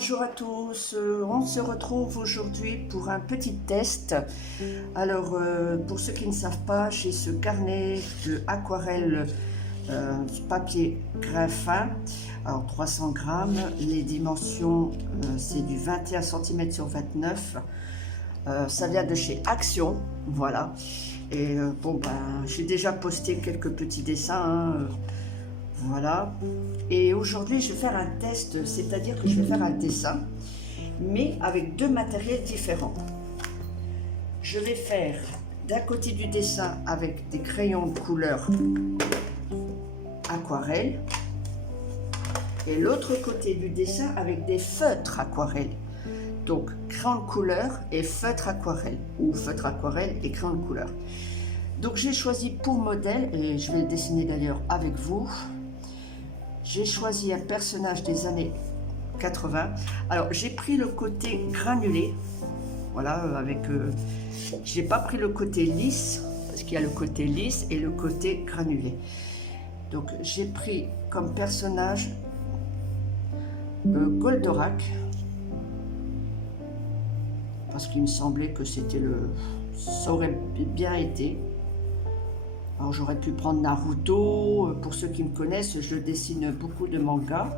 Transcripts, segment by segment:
Bonjour à tous, on se retrouve aujourd'hui pour un petit test. Alors, pour ceux qui ne savent pas, j'ai ce carnet de aquarelle papier graphin, alors 300 grammes, les dimensions c'est du 21 cm sur 29, ça vient de chez Action, voilà. Et bon, ben, j'ai déjà posté quelques petits dessins, hein, voilà. Et aujourd'hui, je vais faire un test, c'est-à-dire que je vais faire un dessin, mais avec deux matériels différents. Je vais faire d'un côté du dessin avec des crayons de couleur aquarelle et l'autre côté du dessin avec des feutres aquarelle. Donc, crayon de couleur et feutre aquarelle, ou feutre aquarelle et crayon de couleur. Donc, j'ai choisi pour modèle, et je vais le dessiner d'ailleurs avec vous, j'ai choisi un personnage des années 80. Alors, j'ai pris le côté granulé, voilà, avec... j'ai pas pris le côté lisse, parce qu'il y a le côté lisse et le côté granulé. Donc, j'ai pris comme personnage Goldorak, parce qu'il me semblait que c'était le... ça aurait bien été. Alors j'aurais pu prendre Naruto, pour ceux qui me connaissent, je dessine beaucoup de mangas.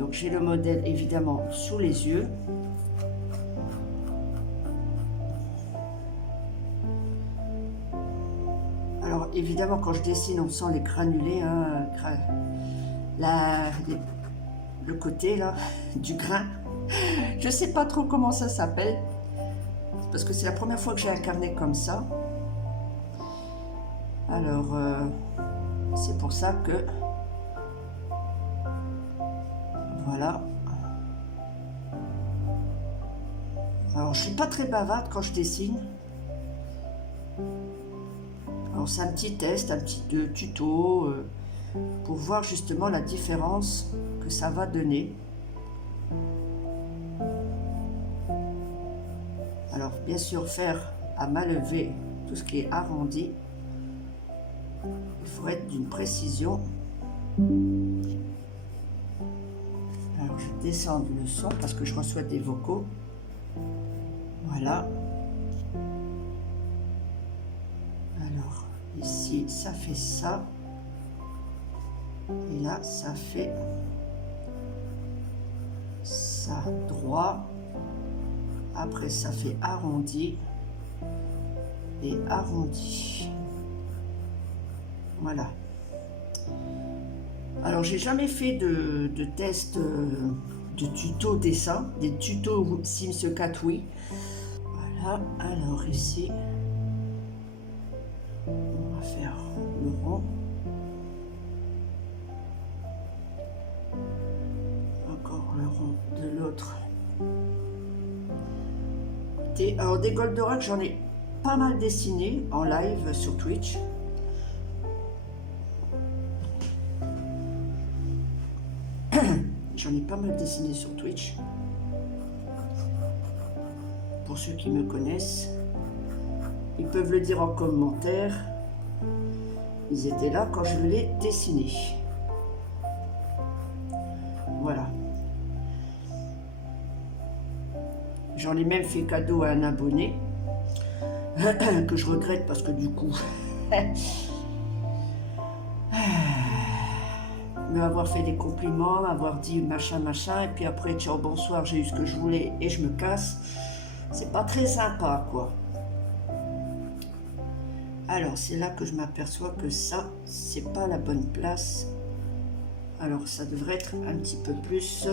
Donc j'ai le modèle évidemment sous les yeux. Alors évidemment quand je dessine on sent les granulés, hein, le côté là du grain. Je sais pas trop comment ça s'appelle, parce que c'est la première fois que j'ai un carnet comme ça. Alors, c'est pour ça que, voilà. Alors, je suis pas très bavarde quand je dessine. Alors, c'est un petit test, un petit tuto, pour voir justement la différence que ça va donner. Alors, bien sûr, faire à main levée tout ce qui est arrondi. Il faut être d'une précision. Alors je descends le son parce que je reçois des vocaux. Voilà. Alors ici ça fait ça. Et là ça fait ça droit. Après ça fait arrondi. Et arrondi. Voilà. Alors, j'ai jamais fait de test de tuto dessin, des tutos Sims 4, oui. Voilà. Alors, ici, on va faire le rond. Encore le rond de l'autre. Alors, des Goldorak, j'en ai pas mal dessiné en live sur Twitch. J'en ai pas mal dessiné sur Twitch. Pour ceux qui me connaissent, ils peuvent le dire en commentaire. Ils étaient là quand je l'ai dessiné. Voilà. J'en ai même fait cadeau à un abonné que je regrette parce que du coup m'avoir fait des compliments, m'avoir dit machin machin, et puis après ciao bonsoir, j'ai eu ce que je voulais et je me casse. C'est pas très sympa quoi. Alors c'est là que je m'aperçois que ça c'est pas la bonne place. Alors ça devrait être un petit peu plus.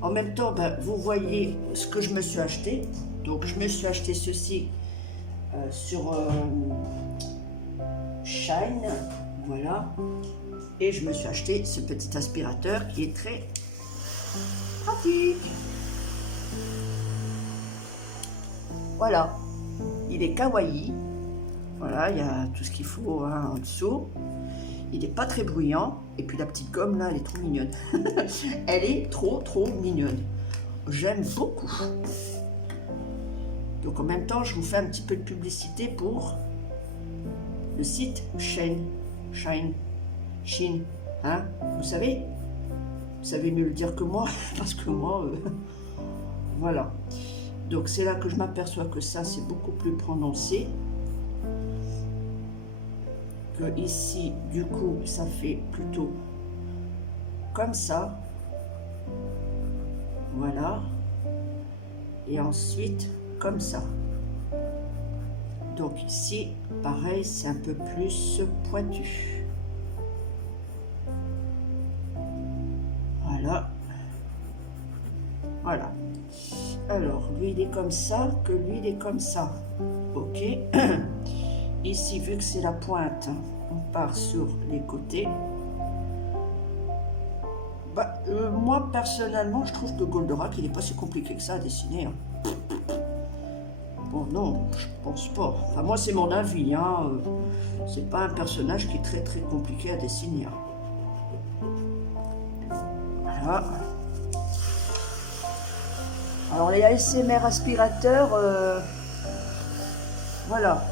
En même temps, ben, vous voyez ce que je me suis acheté. Donc je me suis acheté ceci sur Shine, voilà. Et je me suis acheté ce petit aspirateur qui est très pratique. Voilà, il est kawaii. Voilà, il y a tout ce qu'il faut hein, en dessous. Il n'est pas très bruyant. Et puis la petite gomme là, elle est trop mignonne. Elle est trop mignonne. J'aime beaucoup. Donc en même temps, je vous fais un petit peu de publicité pour le site Shine, hein, vous savez. Vous savez mieux le dire que moi, parce que moi, voilà. Donc c'est là que je m'aperçois que ça, c'est beaucoup plus prononcé. Que ici, du coup, ça fait plutôt comme ça. Voilà. Et ensuite, comme ça. Donc ici, pareil, c'est un peu plus pointu. Voilà. Voilà. Alors, lui, il est comme ça, que lui, il est comme ça. Ok. Ici, vu que c'est la pointe, on part sur les côtés. Bah, moi, personnellement, je trouve que Goldorak, il n'est pas si compliqué que ça à dessiner. Hein. Bon, non, je pense pas. Enfin, moi, c'est mon avis. Hein. C'est pas un personnage qui est très, très compliqué à dessiner. Hein. Voilà. Alors, les ASMR aspirateurs, voilà.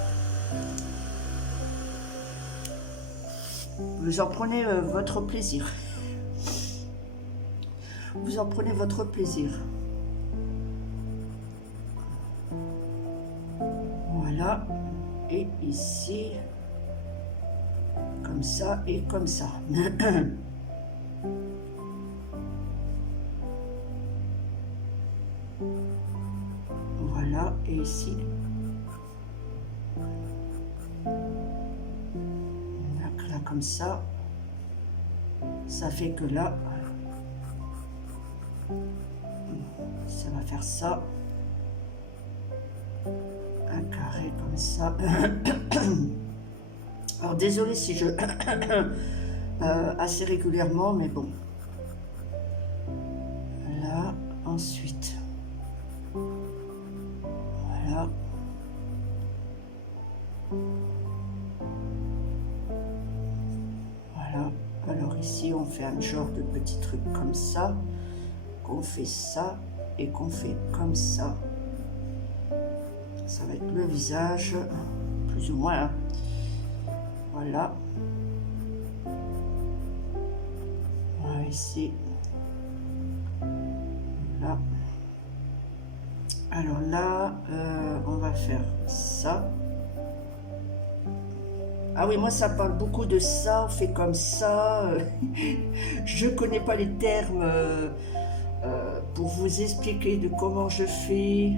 Vous en prenez votre plaisir. Vous en prenez votre plaisir. Voilà. Et ici, comme ça et comme ça. Voilà. Et ici. Là, comme ça. Ça fait que là, ça va faire ça. Un carré comme ça. Alors désolé si je assez régulièrement, mais bon. Là, ensuite. Voilà. Voilà. Alors ici, on fait un genre de petit truc comme ça, qu'on fait ça et qu'on fait comme ça. Ça va être le visage, plus ou moins. Hein. Voilà. Voilà ici. Là. Alors là, on va faire ça. Ah oui, moi ça parle beaucoup de ça, on fait comme ça. Je connais pas les termes pour vous expliquer de comment je fais,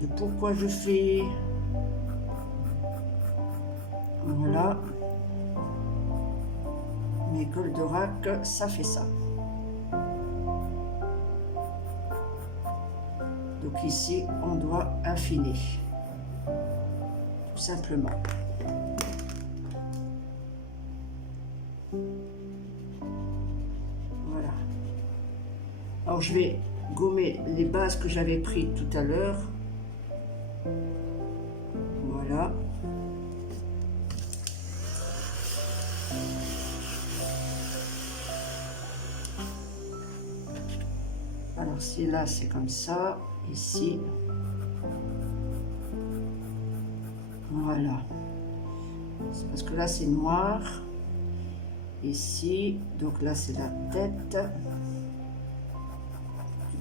de pourquoi je fais. Voilà. Mais Goldorak, ça fait ça. Donc ici, on doit affiner. Tout simplement. Voilà. Alors je vais gommer les bases que j'avais prises tout à l'heure. Voilà. Alors si là c'est comme ça, ici. Voilà. C'est parce que là c'est noir. Ici, donc là c'est la tête.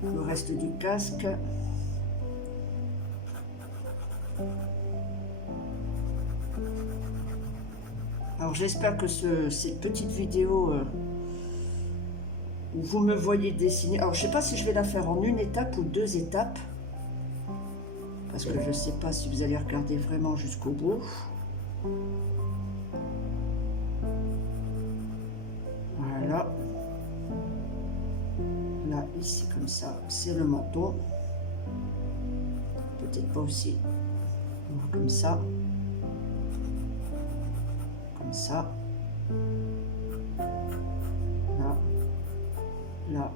Le reste du casque. Alors j'espère que cette petite vidéo où vous me voyez dessiner, alors je sais pas si je vais la faire en une étape ou deux étapes, parce que je sais pas si vous allez regarder vraiment jusqu'au bout. Voilà. Là, ici comme ça, c'est le menton. Peut-être pas aussi. Comme ça. Comme ça. Là. Là.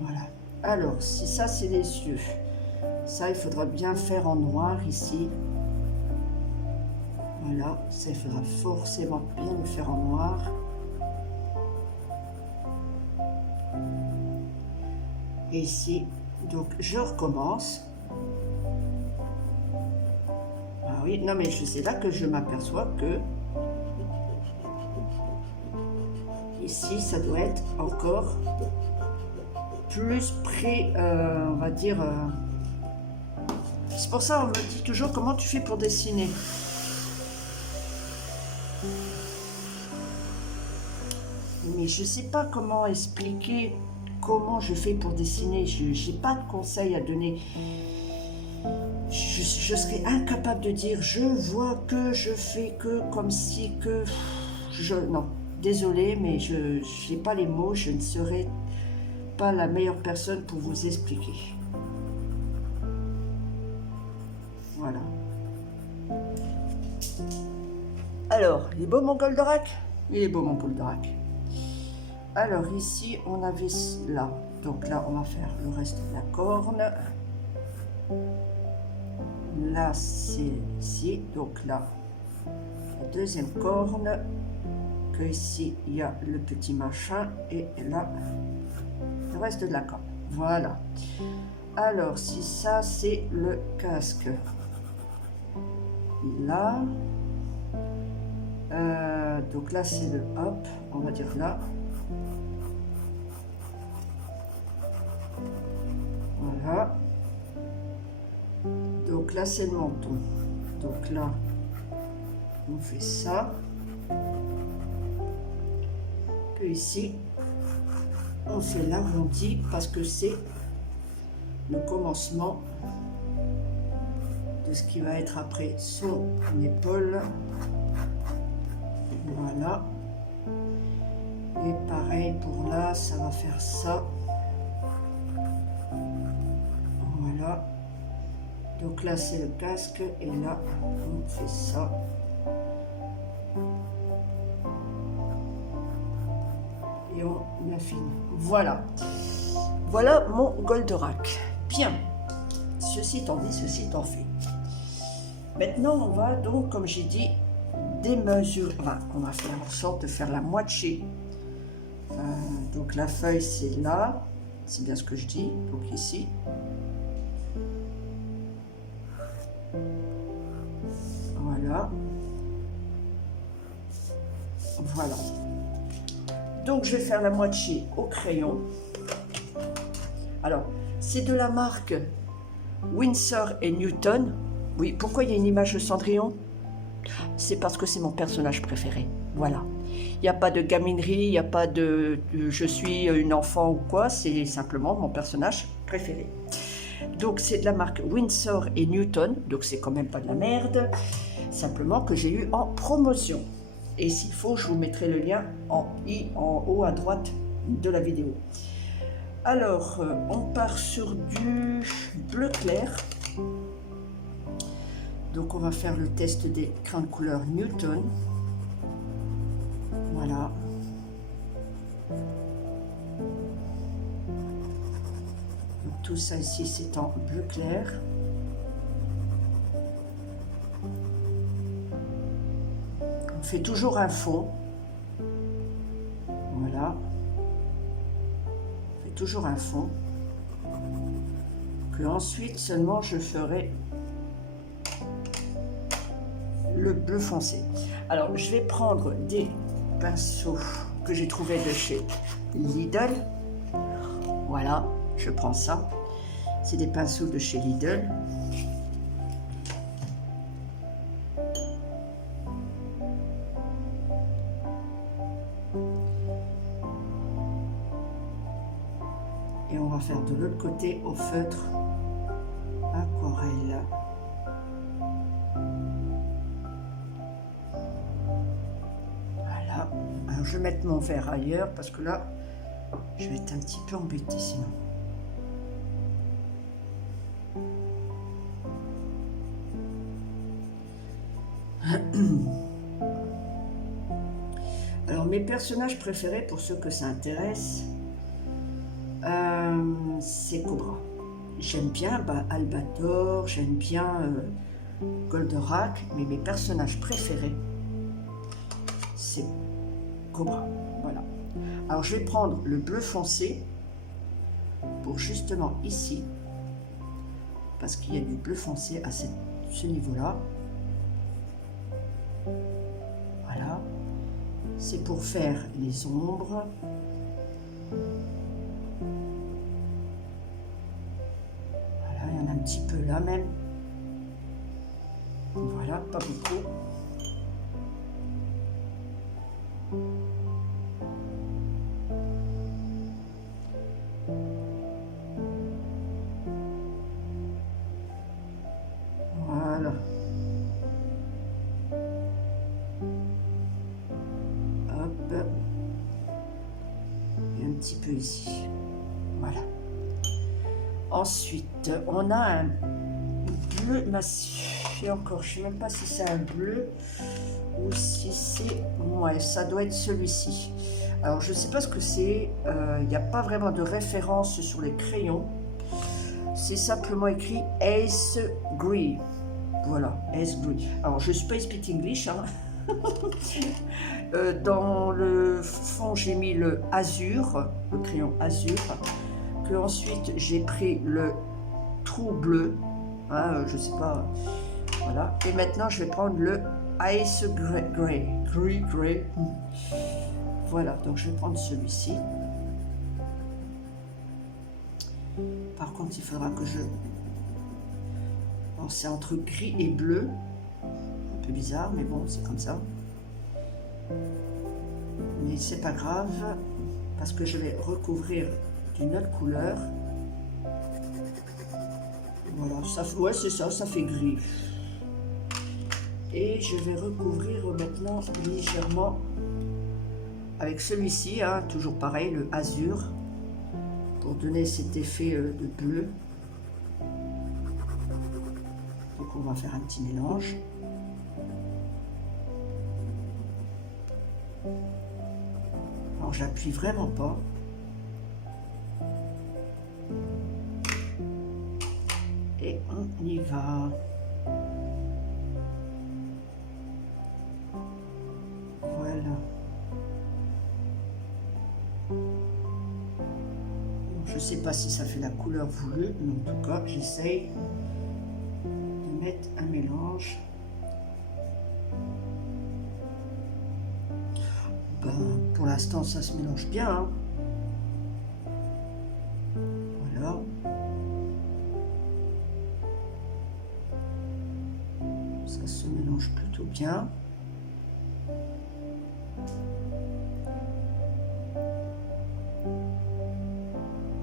Voilà. Alors, si ça c'est les yeux, ça il faudra bien faire en noir ici. Voilà, ça il faudra forcément bien le faire en noir. Et ici, donc je recommence. oui, non mais c'est là que je m'aperçois que ici, ça doit être encore plus près, on va dire... C'est pour ça on me dit toujours comment tu fais pour dessiner. Mais je ne sais pas comment expliquer comment je fais pour dessiner. Je n'ai pas de conseils à donner. Je serais incapable de dire je vois que, je fais que, comme si que... Non, désolée, mais je n'ai pas les mots. Je ne serai pas la meilleure personne pour vous expliquer. Voilà. Alors, il est beau mon Goldorak? Il est beau mon Goldorak. Alors ici, on avait là. Donc là, on va faire le reste de la corne. Là, c'est ici. Donc là, la deuxième corne. Que ici, il y a le petit machin. Et là, le reste de la corne. Voilà. Alors, si ça, c'est le casque. Là. Donc là, c'est le hop. On va dire là. Voilà. Donc là, c'est le menton. Donc là, on fait ça. Puis ici, on fait l'arrondi parce que c'est le commencement de ce qui va être après son épaule. Voilà. Et pareil pour là, ça va faire ça. Voilà. Donc là, c'est le casque. Et là, on fait ça. Et on affine. Voilà. Voilà mon Goldorak. Bien. Ceci étant dit, ceci étant fait. Maintenant, on va donc, comme j'ai dit, démesurer. Enfin, on va faire en sorte de faire la moitié. Donc la feuille, c'est là. C'est bien ce que je dis. Donc ici. Voilà. Voilà. Donc je vais faire la moitié au crayon. Alors, c'est de la marque Winsor & Newton. Oui, pourquoi il y a une image de Cendrillon? C'est parce que c'est mon personnage préféré. Voilà. Il n'y a pas de gaminerie, il n'y a pas de je suis une enfant ou quoi. C'est simplement mon personnage préféré. Donc c'est de la marque Winsor & Newton. Donc c'est quand même pas de la merde. Simplement que j'ai eu en promotion. Et s'il faut, je vous mettrai le lien en haut à droite de la vidéo. Alors, on part sur du bleu clair. Donc, on va faire le test des crayons de couleur Newton. Voilà. Donc, tout ça ici, c'est en bleu clair. On fait toujours un fond. Voilà. On fait toujours un fond. Que ensuite seulement je ferai le bleu foncé. Alors je vais prendre des pinceaux que j'ai trouvé de chez Lidl. Voilà, je prends ça. C'est des pinceaux de chez Lidl. Et on va faire de l'autre côté au feutre aquarelle. Voilà. Alors je vais mettre mon verre ailleurs parce que là, je vais être un petit peu embêtée sinon. Alors mes personnages préférés pour ceux que ça intéresse, c'est Cobra. J'aime bien Albator, j'aime bien Goldorak, mais mes personnages préférés, c'est Cobra. Voilà. Alors je vais prendre le bleu foncé pour justement ici, parce qu'il y a du bleu foncé à ce niveau-là. Voilà. C'est pour faire les ombres. Voilà, il y en a un petit peu là même. Voilà, pas beaucoup. Voilà. Hop. Et un petit peu ici. Voilà. Ensuite, on a un bleu massif. Et encore, je ne sais même pas si c'est un bleu ou si c'est... Ouais, ça doit être celui-ci. Alors, je ne sais pas ce que c'est. Il n'y a pas vraiment de référence sur les crayons. C'est simplement écrit Ace Gris. Voilà, Ace Gris. Alors, je suis pas speak English. Hein. Dans le fond, j'ai mis le azur, le crayon azur. Que ensuite, j'ai pris le trou bleu. Hein, je sais pas. Voilà. Et maintenant, je vais prendre le Ice Grey. Grey. Voilà, donc je vais prendre celui-ci. Par contre, il faudra que je... Bon, c'est entre gris et bleu. Un peu bizarre, mais bon, c'est comme ça. Mais c'est pas grave, parce que je vais recouvrir d'une autre couleur. Voilà, ça, ouais, c'est ça, ça fait gris. Et je vais recouvrir maintenant légèrement avec celui-ci, hein, toujours pareil, le azur, pour donner cet effet de bleu. Donc on va faire un petit mélange. Alors j'appuie vraiment pas. Et on y va. Voilà. Je sais pas si ça fait la couleur voulue, mais en tout cas, j'essaye de mettre un mélange. Ben, pour l'instant, ça se mélange bien. Hein. Voilà. Ça se mélange plutôt bien.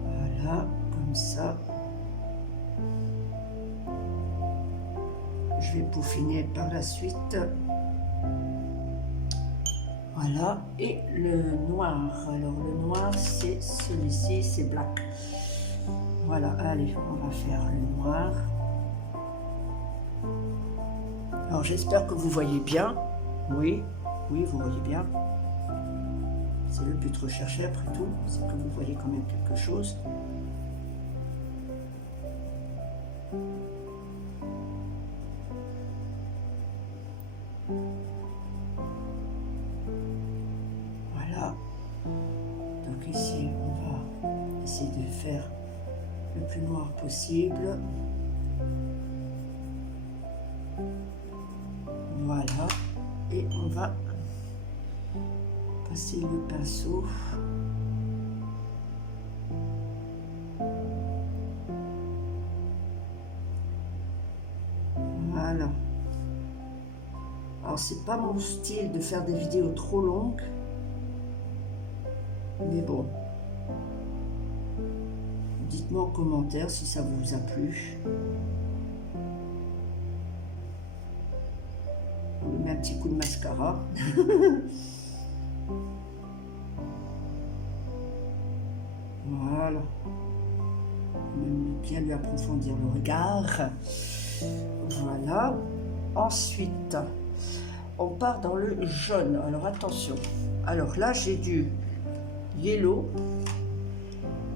Voilà, comme ça. Je vais peaufiner par la suite. Voilà, et le noir. Alors le noir, c'est celui-ci, c'est black. Voilà, allez, on va faire le noir. Alors j'espère que vous voyez bien. Oui, oui, vous voyez bien. C'est le but recherché après tout, c'est que vous voyez quand même quelque chose. Voilà. Donc ici, on va essayer de faire le plus noir possible. Voilà. Et on va passer le pinceau. Voilà. Alors c'est pas mon style de faire des vidéos trop longues, mais bon, dites-moi en commentaire si ça vous a plu. On lui met un petit coup de mascara. Voilà. Bien lui approfondir le regard. Voilà. Ensuite, on part dans le jaune. Alors attention. Alors là, j'ai du yellow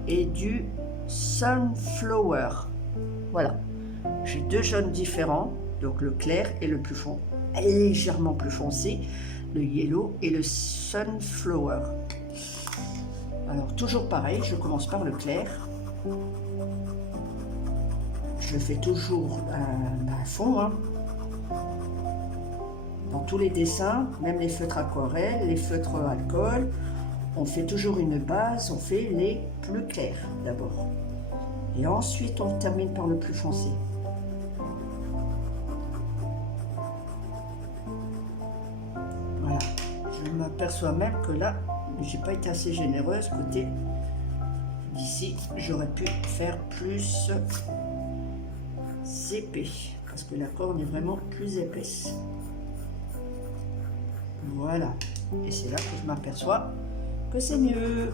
et du sunflower. Voilà. J'ai deux jaunes différents. Donc le clair et le plus fond, légèrement plus foncé, le yellow et le sunflower. Alors toujours pareil, je commence par le clair. Je fais toujours un fond, hein. dans tous les dessins, même les feutres aquarelles, les feutres alcool, on fait toujours une base, on fait les plus clairs d'abord. Et ensuite, on termine par le plus foncé. Voilà. Je m'aperçois même que là, j'ai pas été assez généreuse côté d'ici. J'aurais pu faire plus épais parce que la corne est vraiment plus épaisse. Voilà. Et c'est là que je m'aperçois que c'est mieux.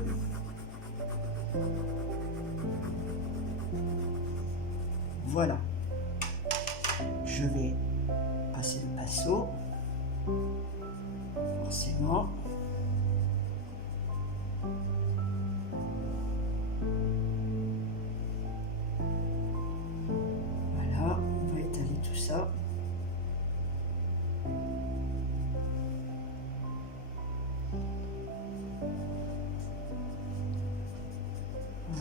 Voilà. Je vais passer le pinceau. Forcément. Voilà, on va étaler tout ça.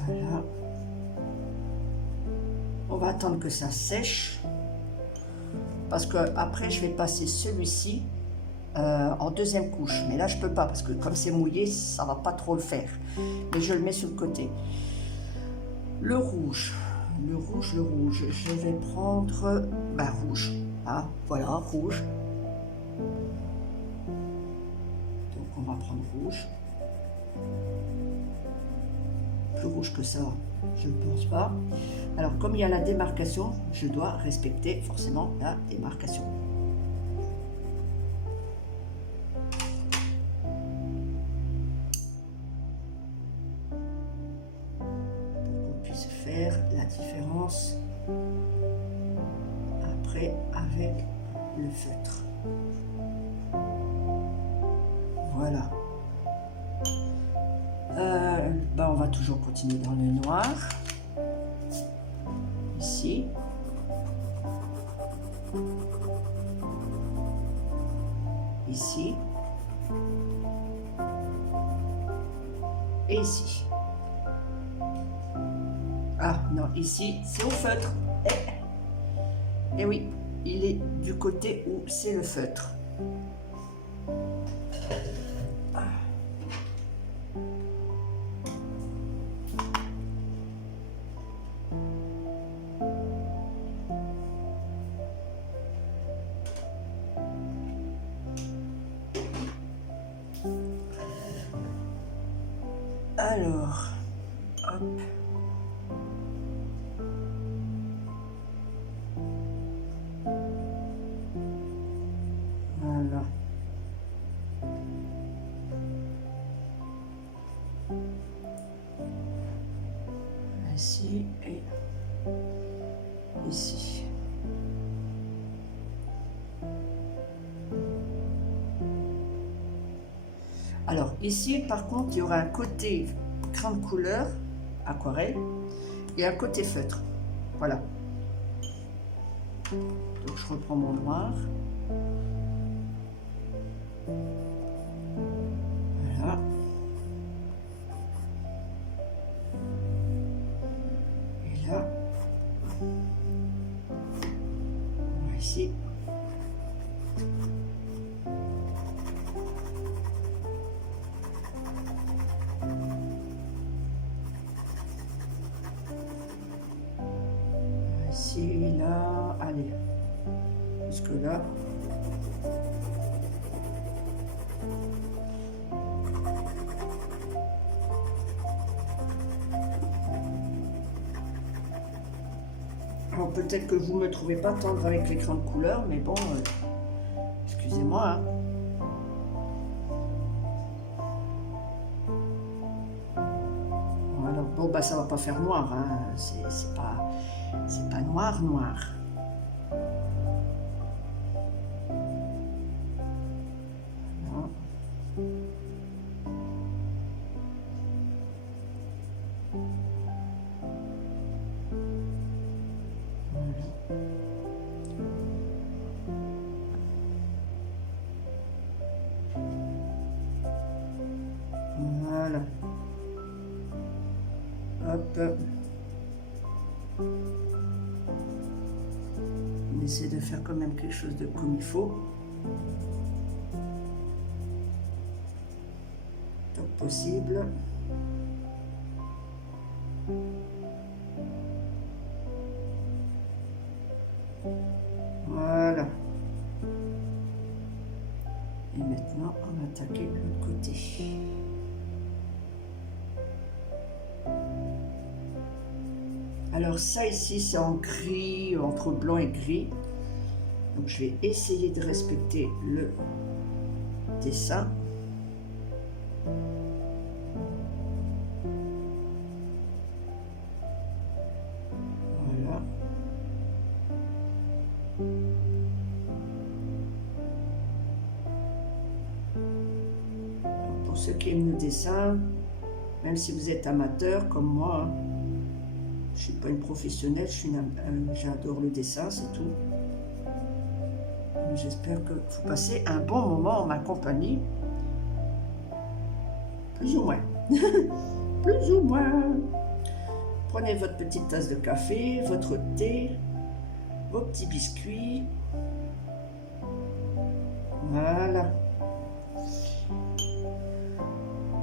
Voilà. On va attendre que ça sèche. Parce que après je vais passer celui-ci en deuxième couche. Mais là, je peux pas parce que comme c'est mouillé, ça va pas trop le faire. Mais je le mets sur le côté. Le rouge. Je vais prendre rouge. Ah, voilà, rouge. Donc, on va prendre rouge. Plus rouge que ça, je ne pense pas. Alors, comme il y a la démarcation, je dois respecter forcément la démarcation. Faire la différence après avec le feutre. Voilà. On va toujours continuer dans le noir. Ici. Ici. Et ici. Ah non, ici, c'est au feutre. Et oui, il est du côté où c'est le feutre. Alors, hop. Voilà. Ici et ici. Alors ici, par contre, il y aura un côté crayon de couleur, aquarelle, et un côté feutre. Voilà. Donc je reprends mon noir. Voilà. Et là, on va ici. Ici, là, allez. Jusque là. Alors peut-être que vous ne me trouvez pas tendre avec l'écran de couleur, mais bon, excusez-moi. Hein. Voilà. Bon, bah ça va pas faire noir, hein. C'est pas noir, noir. Voilà. Voilà. Hop. On essaie de faire quand même quelque chose de comme il faut. tant que possible. Voilà. Et maintenant, on va attaquer l'autre côté. Alors ça ici, c'est en gris, entre blanc et gris. Donc je vais essayer de respecter le dessin. Voilà. Alors, pour ceux qui aiment le dessin, même si vous êtes amateur comme moi, je ne suis pas une professionnelle, j'adore le dessin, c'est tout. J'espère que vous passez un bon moment en ma compagnie. Plus ou moins. Plus ou moins. Prenez votre petite tasse de café, votre thé, vos petits biscuits. Voilà.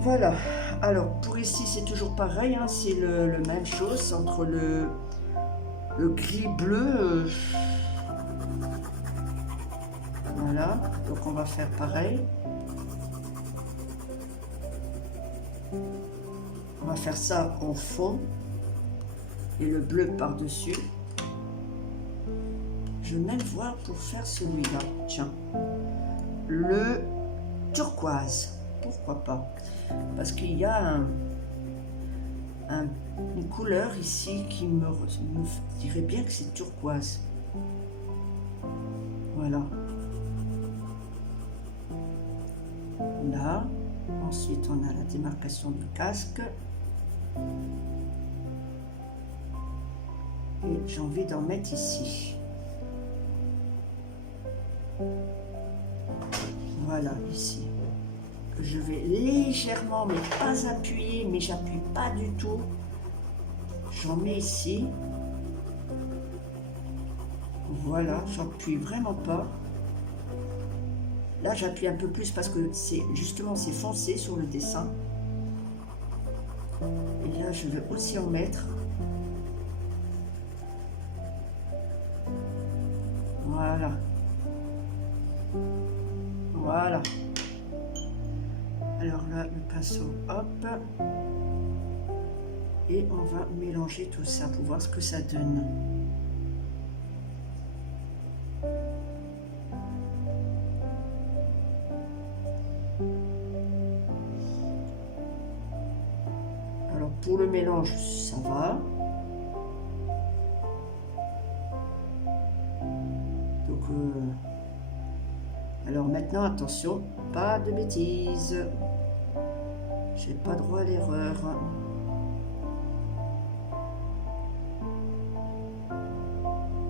Voilà. Alors, pour ici, c'est toujours pareil. Hein, c'est le même chose entre le gris-bleu. Voilà. Donc, on va faire pareil. On va faire ça en fond. Et le bleu par-dessus. Je vais même voir pour faire celui-là. Tiens. Le turquoise. Pourquoi pas? Parce qu'il y a une couleur ici qui me dirait bien que c'est turquoise. Voilà. Là. Ensuite, on a la démarcation du casque. Et j'ai envie d'en mettre ici. Voilà, ici. Je vais légèrement, mais pas appuyer, mais j'appuie pas du tout. J'en mets ici. Voilà, j'appuie vraiment pas. Là, j'appuie un peu plus parce que c'est justement c'est foncé sur le dessin. Et là, je vais aussi en mettre. Voilà. Voilà. Alors là, le pinceau, hop. Et on va mélanger tout ça pour voir ce que ça donne. Alors pour le mélange, ça va. Donc, alors maintenant, attention, pas de bêtises. J'ai pas droit à l'erreur.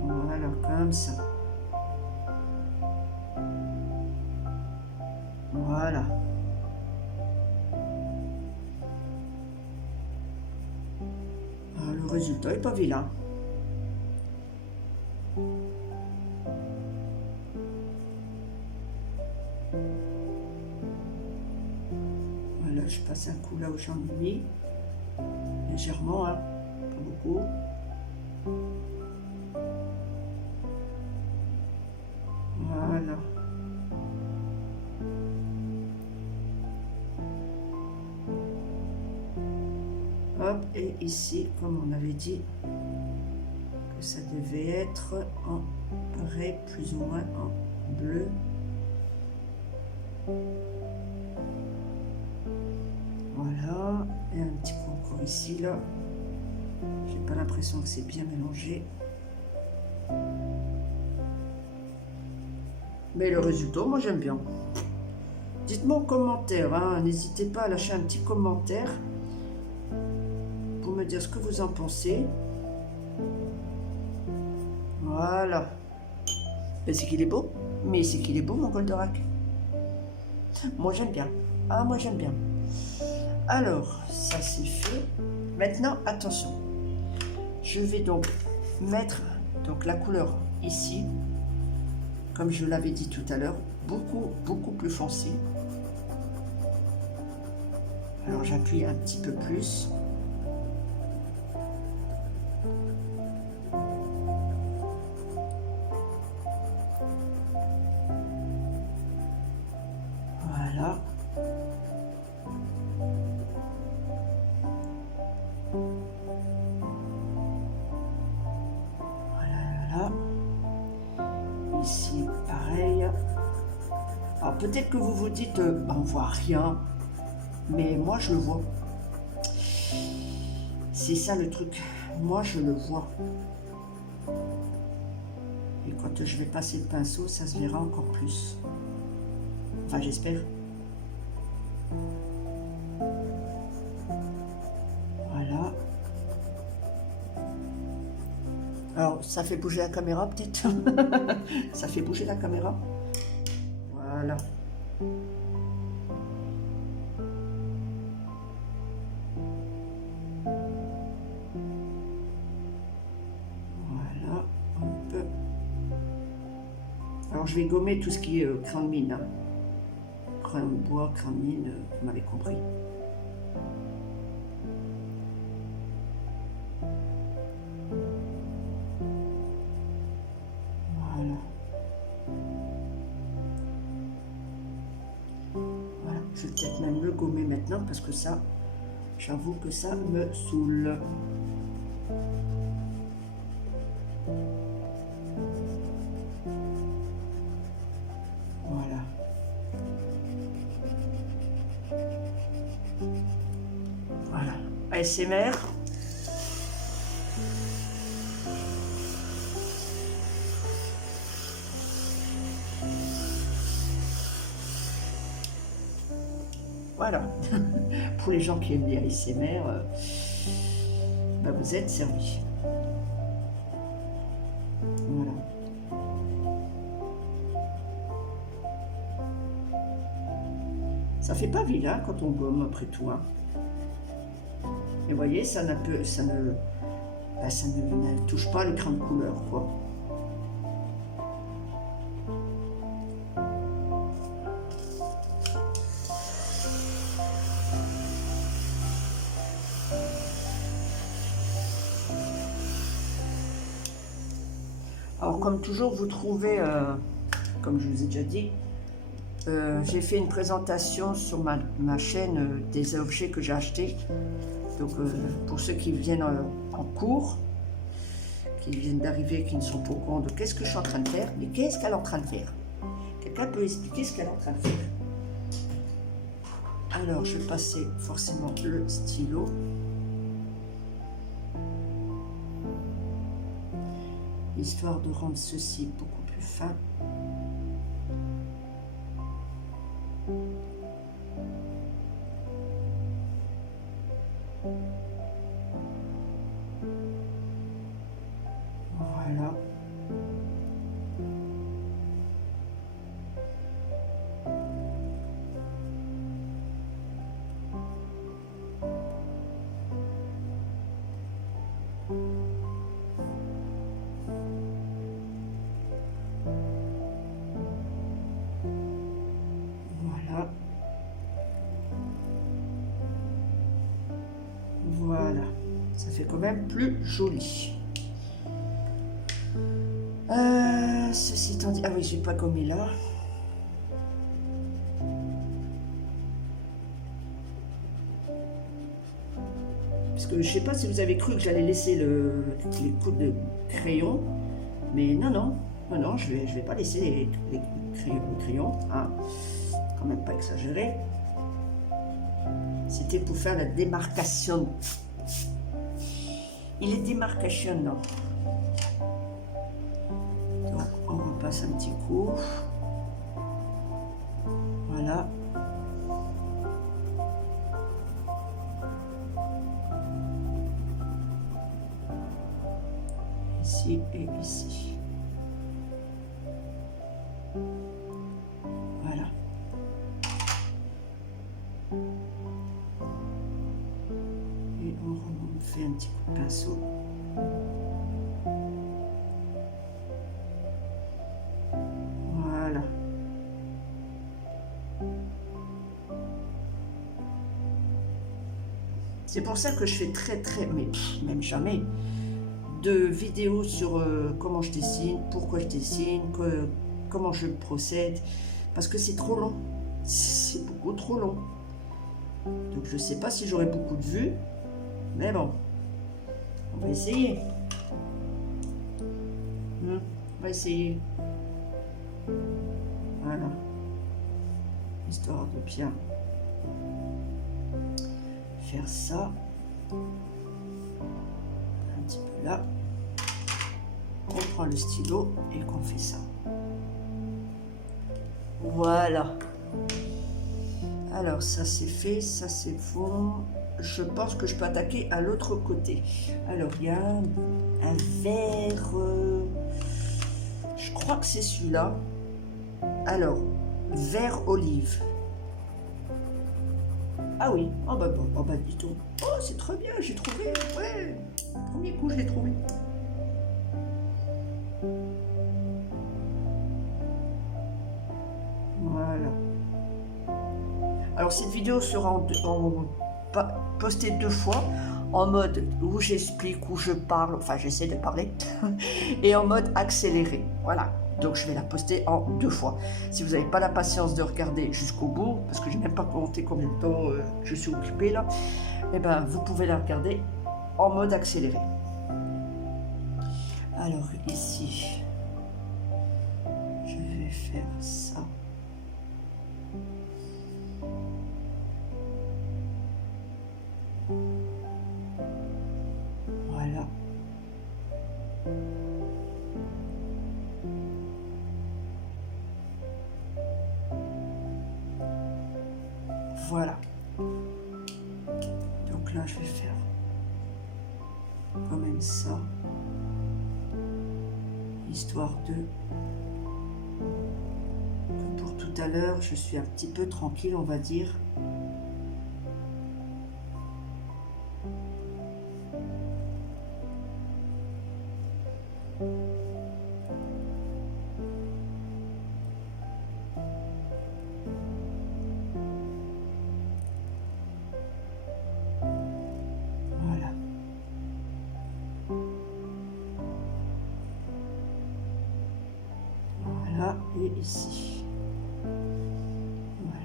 Voilà, comme ça. Voilà. Le résultat est pas vilain. Voilà, je passe un coup là où j'en ai mis. Légèrement, hein, pas beaucoup. Voilà. Hop, et ici, comme on avait dit, que ça devait être en pareil, plus ou moins en bleu. Voilà, et un petit peu encore ici, là. J'ai pas l'impression que c'est bien mélangé. Mais le résultat, moi j'aime bien. Dites-moi en commentaire, hein, n'hésitez pas à lâcher un petit commentaire pour me dire ce que vous en pensez. Voilà. Ben, c'est qu'il est beau, mais c'est qu'il est beau mon Goldorak. Moi j'aime bien. Ah, moi j'aime bien. Alors, ça c'est fait. Maintenant, attention. Je vais donc mettre donc la couleur ici, comme je l'avais dit tout à l'heure, beaucoup plus foncé. Alors j'appuie un petit peu plus. Voilà. Voilà. Ici, pareil. Alors peut-être que vous vous dites, on voit rien, mais moi je le vois. C'est ça le truc. Moi je le vois. Et quand je vais passer le pinceau, ça se verra encore plus. Enfin, j'espère. Voilà. Alors, ça fait bouger la caméra, peut-être. Ça fait bouger la caméra. Voilà. Voilà, un peu. Alors, je vais gommer tout ce qui est crin de mine. Hein. Crin de bois, crin de mine, vous m'avez compris. Voilà. Voilà, je vais peut-être même le gommer maintenant parce que ça, j'avoue que ça me saoule. Voilà. Voilà. ASMR. Voilà. Pour les gens qui aiment les ASMR, bah vous êtes servis. Voilà. Ça fait pas vilain quand on gomme après tout. Hein. Et vous voyez, ça ne touche pas l'écran de couleur, quoi. Alors, comme toujours, vous trouvez, comme je vous ai déjà dit, j'ai fait une présentation sur ma chaîne des objets que j'ai achetés. Donc, pour ceux qui viennent en cours, qui viennent d'arriver, qui ne sont pas au courant de qu'est-ce que je suis en train de faire, mais qu'est-ce qu'elle est en train de faire? Quelqu'un peut expliquer ce qu'elle est en train de faire? Alors, je vais passer forcément le stylo. Histoire de rendre ceci beaucoup plus fin. Voilà. Voilà. Voilà. Ça fait quand même plus joli. Ceci étant dit... Ah oui, j'ai pas gommé là. Parce que je sais pas si vous avez cru que j'allais laisser les coups de crayon. Mais non, non. Non, non, je vais pas laisser les crayons. Hein. Quand même pas exagéré. C'était pour faire la démarcation. Il est démarcation, non? Donc, on repasse un petit coup. Voilà. Ici et ici. Voilà. Et on fait un petit coup de pinceau. Voilà. C'est pour ça que je fais mais même jamais, de vidéos sur comment je dessine, pourquoi je dessine, comment je procède, parce que c'est trop long, c'est beaucoup trop long. Donc je sais pas si j'aurai beaucoup de vues, mais bon, on va essayer. On va essayer. Voilà. Histoire de bien faire ça. Un petit peu là. On prend le stylo et qu'on fait ça. Voilà. Alors ça c'est fait, ça c'est bon. Je pense que je peux attaquer à l'autre côté. Alors il y a un vert, je crois que c'est celui-là. Alors, vert olive. Ah oui, oh bah dis donc. Oh c'est très bien, j'ai trouvé. Ouais, premier coup je l'ai trouvé. Voilà. Alors cette vidéo sera postée 2 fois, en mode où j'explique, où je parle, enfin j'essaie de parler, et en mode accéléré. Voilà, donc je vais la poster en 2 fois. Si vous n'avez pas la patience de regarder jusqu'au bout, parce que je n'ai même pas compté combien de temps je suis occupée là, et ben vous pouvez la regarder en mode accéléré. Alors ici, je vais faire ça. Voilà. Voilà. Donc là, je vais faire quand même ça. Histoire de... Pour tout à l'heure, je suis un petit peu tranquille, on va dire. Et ici,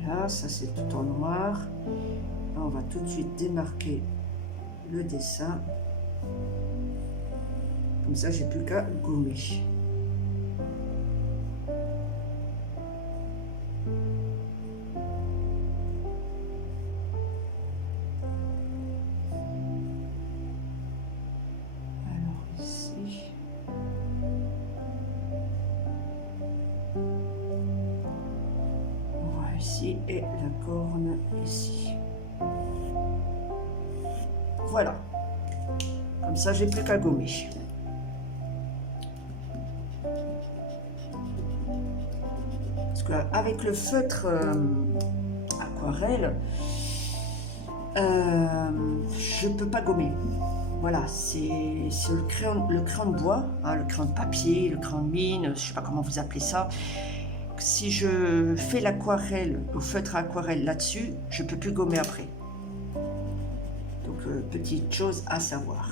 voilà, ça c'est tout en noir. Là, on va tout de suite démarquer le dessin, comme ça j'ai plus qu'à gommer. Et la corne ici. Voilà. Comme ça, j'ai plus qu'à gommer. Parce qu'avec le feutre aquarelle, je peux pas gommer. Voilà, c'est le crayon de bois, hein, le crayon de papier, le crayon de mine, je sais pas comment vous appelez ça. Si je fais l'aquarelle, au feutre aquarelle là-dessus, je ne peux plus gommer après. Donc, petite chose à savoir.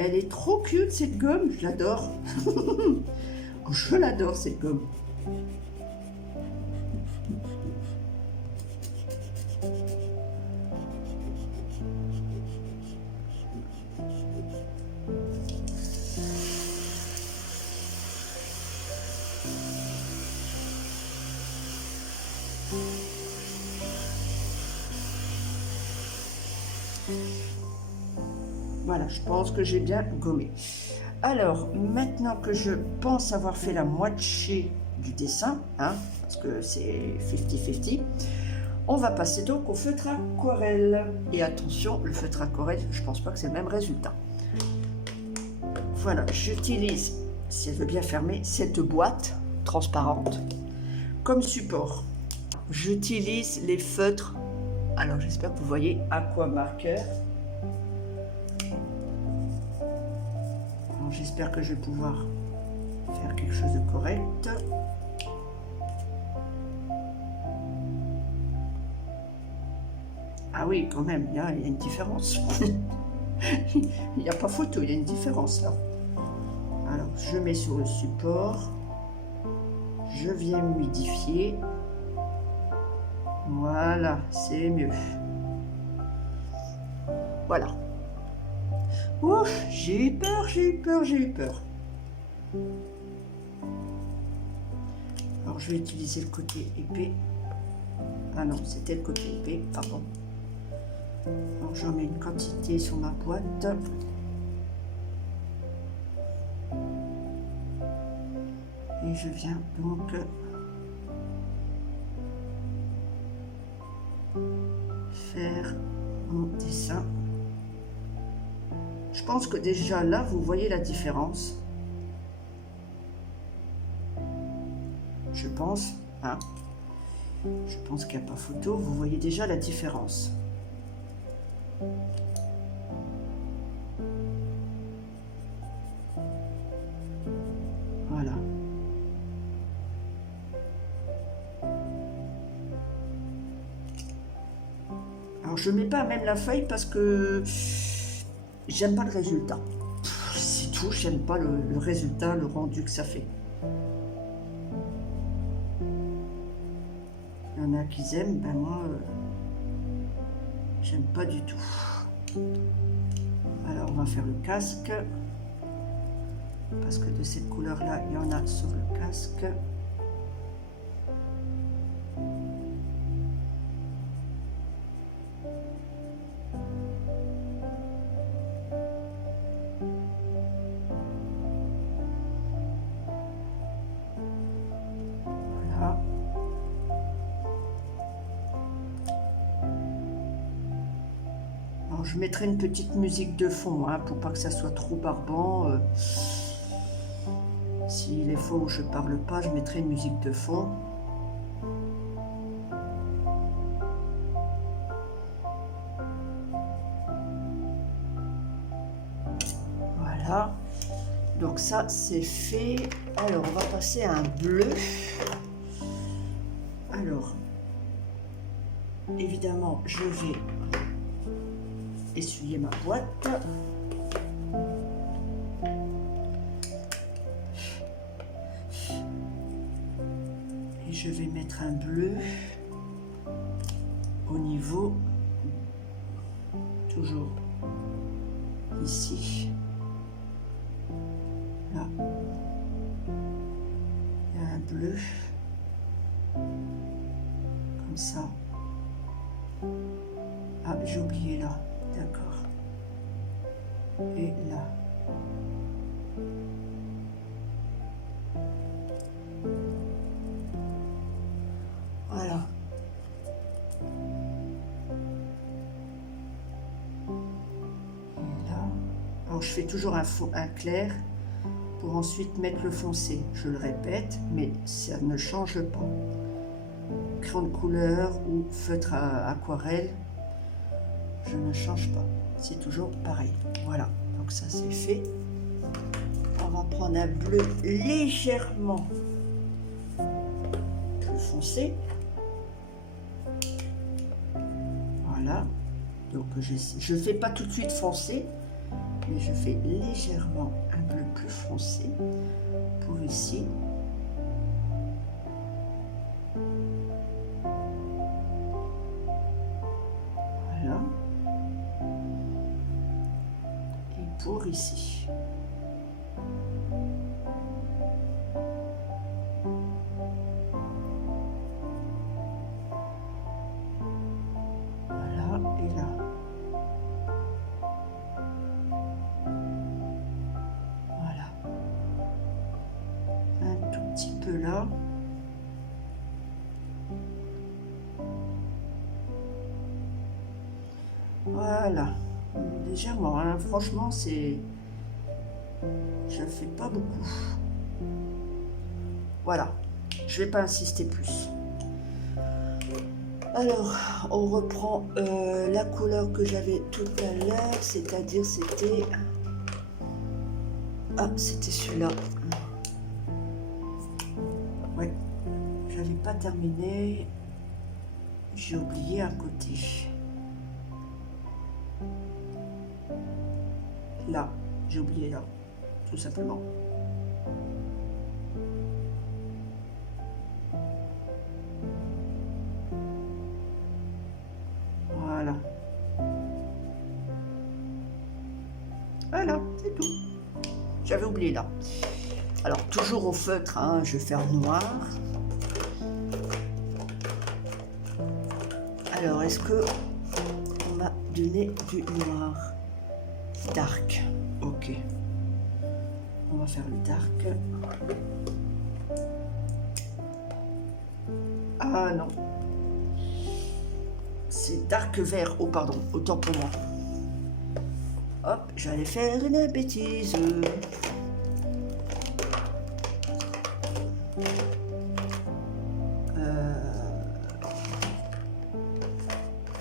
Elle est trop cute cette gomme, je l'adore. Je l'adore cette gomme. Voilà, je pense que j'ai bien gommé. Alors, maintenant que je pense avoir fait la moitié du dessin, hein, parce que c'est 50-50, on va passer donc au feutre aquarelle. Et attention, le feutre aquarelle, je pense pas que c'est le même résultat. Voilà, j'utilise si elle veut bien fermer cette boîte transparente comme support. J'utilise les feutres, alors j'espère que vous voyez, Aqua Marker. J'espère que je vais pouvoir faire quelque chose de correct. Ah oui, quand même, il y a une différence. Il n'y a pas photo, il y a une différence là. Alors, je mets sur le support. Je viens humidifier. Voilà, c'est mieux. Voilà. Ouf, j'ai eu peur, j'ai eu peur, j'ai eu peur. Alors, je vais utiliser le côté épais. Ah non, c'était le côté épais, pardon. Alors, j'en mets une quantité sur ma boîte. Et je viens donc faire mon dessin. Je pense que déjà là, vous voyez la différence. Je pense, hein. Je pense qu'il n'y a pas photo. Vous voyez déjà la différence. Voilà. Alors je mets pas même la feuille parce que j'aime pas le résultat. C'est tout, j'aime pas le résultat, le rendu que ça fait. Il y en a qui aiment, ben moi, j'aime pas du tout. Alors on va faire le casque. Parce que de cette couleur-là, il y en a sur le casque. Voilà. Alors, je mettrai une petite musique de fond, hein, pour pas que ça soit trop barbant. Si les fois où je parle pas, je mettrai une musique de fond. Voilà. Donc ça, c'est fait. Alors, on va passer à un bleu. Alors, évidemment, je vais essuyer ma boîte. Et je vais mettre un bleu au niveau, toujours ici, là, il y a un bleu, comme ça. Ah, j'ai oublié là, d'accord. Et là. Voilà. Et là. Alors je fais toujours un fond, un clair pour ensuite mettre le foncé. Je le répète, mais ça ne change pas. Crayon de couleur ou feutre à aquarelle, je ne change pas. C'est toujours pareil. Voilà. Donc ça c'est fait. On va prendre un bleu légèrement plus foncé. Voilà, donc je ne fais pas tout de suite foncé, mais je fais légèrement un bleu plus foncé pour ici. Voilà. Et pour ici. Et là. Voilà. Un tout petit peu là. Voilà. Légèrement, hein. Franchement, c'est... Je fais pas beaucoup. Voilà, je vais pas insister plus. Alors, on reprend la couleur que j'avais tout à l'heure, c'est-à-dire c'était... Ah, c'était celui-là. Ouais, j'avais pas terminé. J'ai oublié un côté. Là, j'ai oublié là, tout simplement. Voilà. Voilà, c'est tout. J'avais oublié là. Alors, toujours au feutre, hein, je vais faire noir. Alors, est-ce que on m'a donné du noir? Dark. Ok. On va faire le dark. Ah non. C'est dark vert. Oh pardon, autant pour moi. Hop, j'allais faire une bêtise.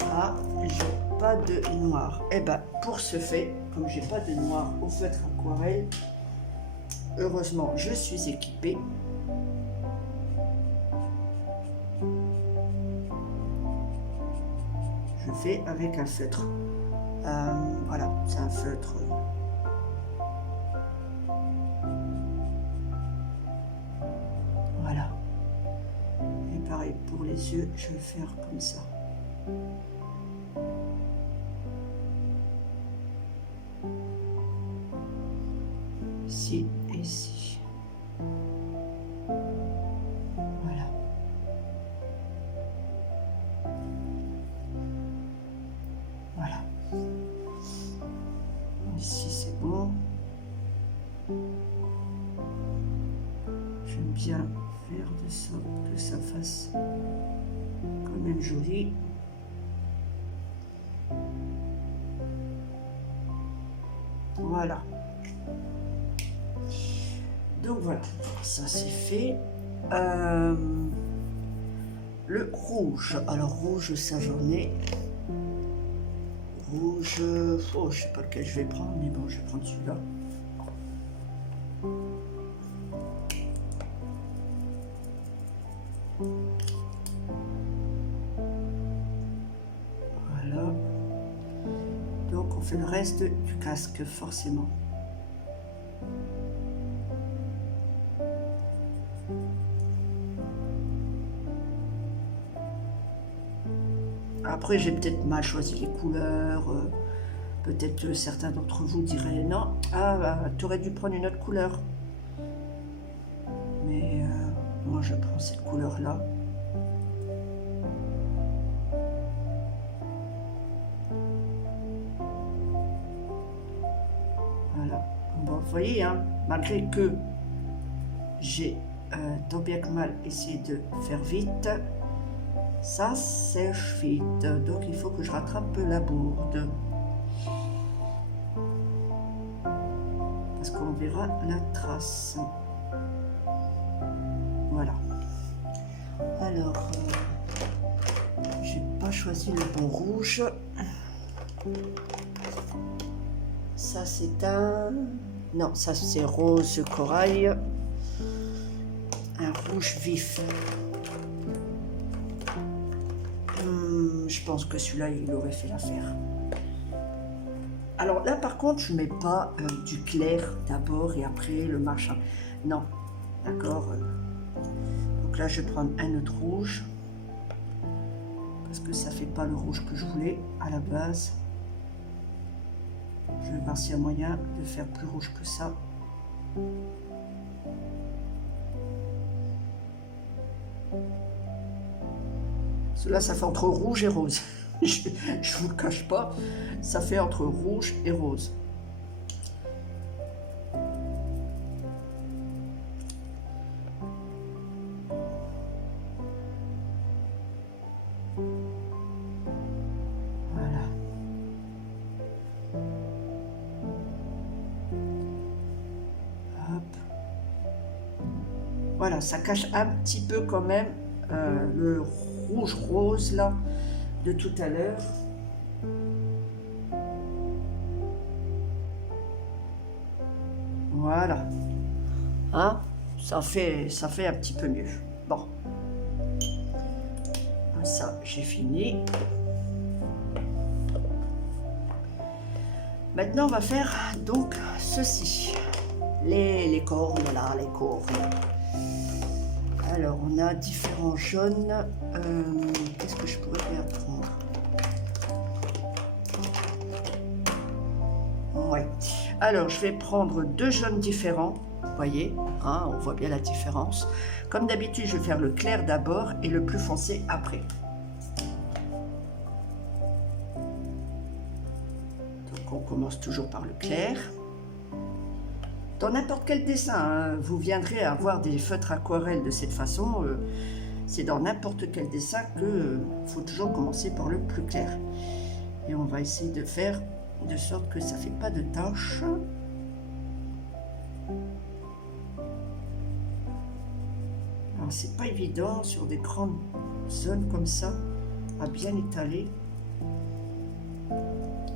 Ah, j'ai pas de noir. Eh ben, pour ce fait, comme j'ai pas de noir au feutre aquarelle, heureusement, je suis équipée. Je fais avec un feutre. Voilà, c'est un feutre. Voilà. Et pareil pour les yeux, je vais faire comme ça. Ici et ici. Voilà. Voilà. Ici c'est bon. J'aime bien faire de ça, que ça fasse quand même joli. Voilà. Donc voilà, ça c'est fait. Le rouge. Alors rouge, ça j'en ai. Rouge, oh, je sais pas lequel je vais prendre, mais bon, je vais prendre celui-là. Voilà. Donc on fait le reste du casque, forcément. Après, j'ai peut-être mal choisi les couleurs. Peut-être certains d'entre vous diraient non, ah, bah, tu aurais dû prendre une autre couleur. Mais moi, je prends cette couleur-là. Voilà. Bon, vous voyez, hein, malgré que j'ai tant bien que mal essayé de faire vite, ça sèche vite, donc il faut que je rattrape la bourde. Parce qu'on verra la trace. Voilà. Alors, j'ai pas choisi le bon rouge. Ça c'est un... Non, ça c'est rose corail. Un rouge vif. Je pense que celui-là, il aurait fait l'affaire. Alors là, par contre, je ne mets pas du clair d'abord et après le machin. Non, d'accord. Donc là, je vais prendre un autre rouge. Parce que ça ne fait pas le rouge que je voulais à la base. Je vais voir s'il y a moyen de faire plus rouge que ça. Cela, ça fait entre rouge et rose. Je ne vous le cache pas, ça fait entre rouge et rose. Voilà. Hop. Voilà, ça cache un petit peu quand même le rouge rose là de tout à l'heure. Voilà. Hein, ça fait un petit peu mieux. Bon. Ça, j'ai fini. Maintenant, on va faire donc ceci. Les cornes là, les cornes. Alors, on a différents jaunes. Qu'est-ce que je pourrais bien prendre? Ouais. Alors, je vais prendre deux jaunes différents. Vous voyez, hein, on voit bien la différence. Comme d'habitude, je vais faire le clair d'abord et le plus foncé après. Donc, on commence toujours par le clair. Dans n'importe quel dessin, hein, vous viendrez à avoir des feutres aquarelles de cette façon. C'est dans n'importe quel dessin que faut toujours commencer par le plus clair. Et on va essayer de faire de sorte que ça ne fait pas de taches. Alors c'est pas évident sur des grandes zones comme ça à bien étaler.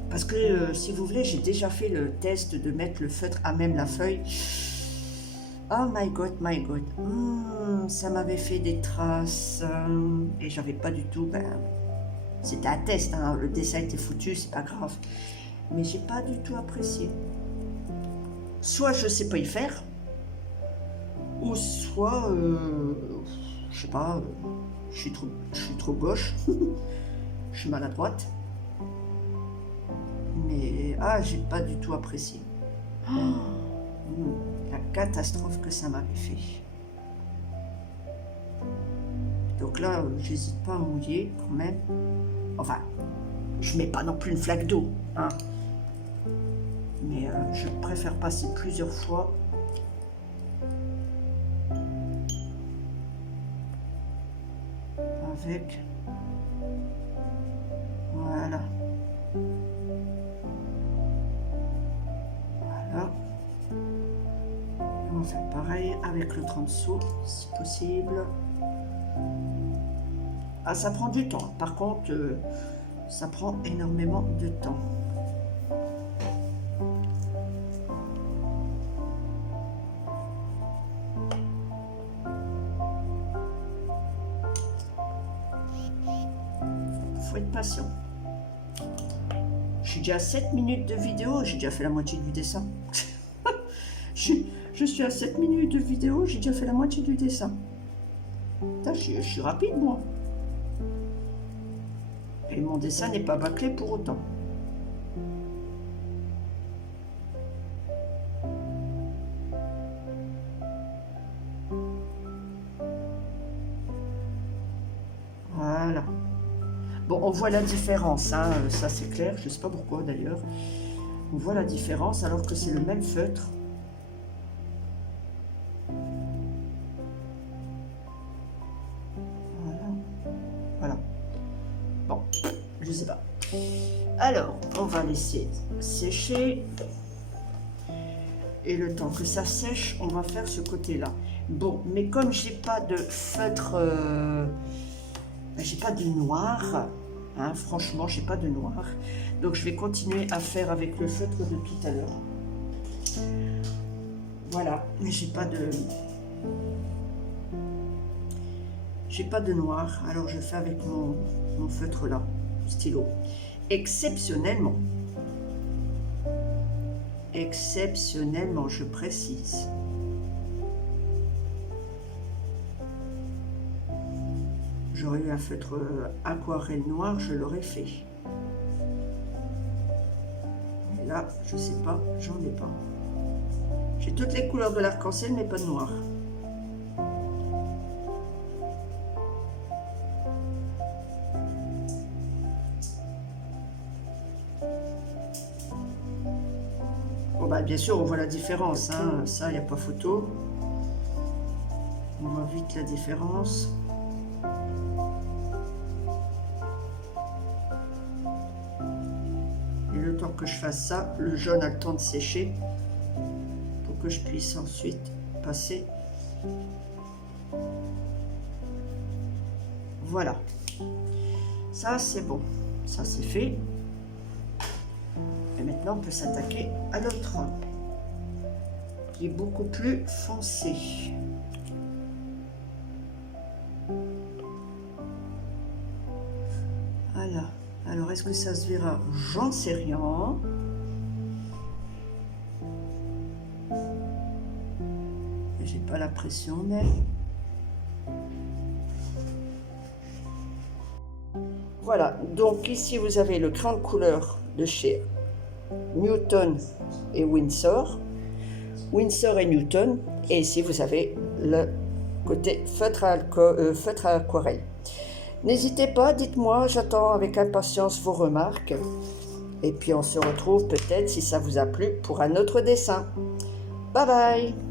Parce que si vous voulez, j'ai déjà fait le test de mettre le feutre à même la feuille. Oh my god, my god. Ça m'avait fait des traces. Et j'avais pas du tout... c'était un test, hein, le dessin était foutu, c'est pas grave. Mais j'ai pas du tout apprécié. Soit je sais pas y faire, ou soit, je sais pas, je suis trop gauche, je suis maladroite. Mais, j'ai pas du tout apprécié. La catastrophe que ça m'avait fait. Donc là, j'hésite pas à mouiller quand même. Enfin, je mets pas non plus une flaque d'eau, hein. Mais je préfère passer plusieurs fois. Avec. Voilà. Voilà. On va faire pareil avec l'autre en dessous, si possible. Ah, ça prend du temps. Par contre, ça prend énormément de temps. Faut être patient. Je suis déjà à 7 minutes de vidéo, j'ai déjà fait la moitié du dessin. je suis à 7 minutes de vidéo, j'ai déjà fait la moitié du dessin. Putain, je suis rapide, moi. Et mon dessin n'est pas bâclé pour autant. Voilà. Bon, on voit la différence, hein, ça c'est clair, je ne sais pas pourquoi d'ailleurs. On voit la différence alors que c'est le même feutre. Voilà. Voilà. Bon, je sais pas. Alors, on va laisser sécher. Et le temps que ça sèche, on va faire ce côté-là. Bon, mais comme j'ai pas de feutre, j'ai pas de noir, hein, franchement, j'ai pas de noir. Donc je vais continuer à faire avec le feutre de tout à l'heure. Voilà, mais j'ai pas de noir, alors je fais avec mon feutre là, stylo. Exceptionnellement, je précise. J'aurais eu un feutre aquarelle noir, je l'aurais fait. Mais là, je sais pas, j'en ai pas. J'ai toutes les couleurs de l'arc-en-ciel, mais pas de noir. Bon, bah, bien sûr, on voit la différence, hein. Ça, il n'y a pas photo. On voit vite la différence. Et le temps que je fasse ça, le jaune a le temps de sécher pour que je puisse ensuite passer Voilà. Ça, c'est bon. Ça, c'est fait. Et maintenant, on peut s'attaquer à l'autre, qui est beaucoup plus foncé. Voilà. Alors, est-ce que ça se verra? J'en sais rien. J'ai pas la pression, mais... Voilà. Donc, ici, vous avez le crayon de couleur de chez Newton et Winsor. Winsor et Newton. Et ici, vous avez le côté feutre à aquarelle. N'hésitez pas, dites-moi, j'attends avec impatience vos remarques. Et puis on se retrouve peut-être, si ça vous a plu, pour un autre dessin. Bye bye!